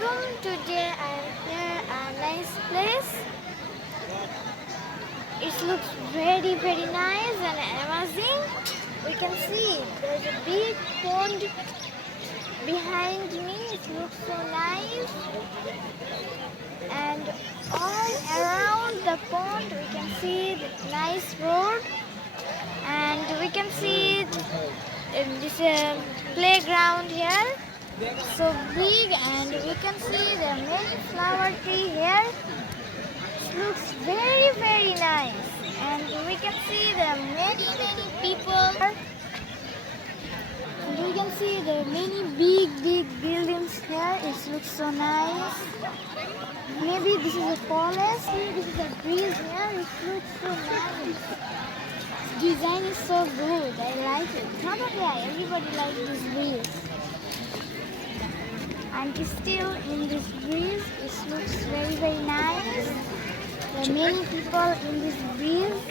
Welcome. Today I am here a nice place. It looks very nice and amazing. We can see there's a big pond behind me. It looks so nice. And all around the pond we can see the nice road. And we can see this playground here. So big, and we can see there are many flower tree here. It looks very nice, and we can see there are many people. And we can see there are many big buildings here. It looks so nice. Maybe this is a palace. This is a bridge here. It looks so nice. Design is so good. I like it. Not only I, everybody likes this bridge. And still in this bridge, it looks very nice. There are many people in this bridge.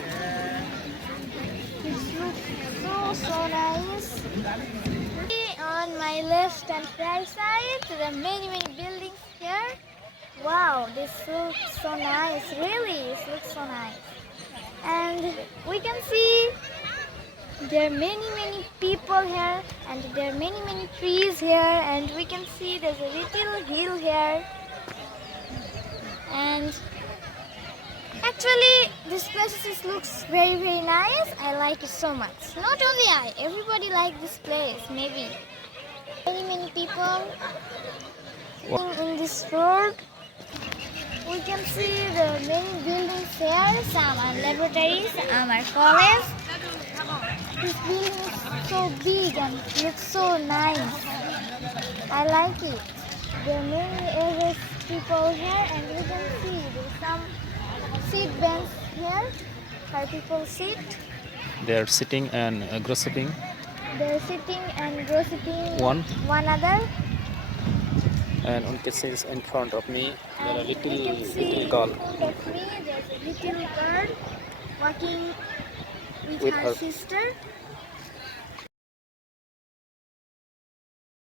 It looks so nice. On my left and right side, there are many buildings here. Wow, this looks so nice. Really, it looks so nice. And we can see there are many people here, and there are many trees here, and we can see there's a little hill here. And actually this place looks very nice. I like it so much. Not only I, everybody like this place. Maybe many people in this road. We can see the many buildings here. Some are laboratories, some are college. This building is so big and looks so nice. I like it. There are many average people here, and we can see there's some seat bench here where people sit. They are sitting and gossiping. They're sitting and gossiping One another. And on kisses in front of me, there are And we can see little girl in front of me there's a little girl walking with With her her sister.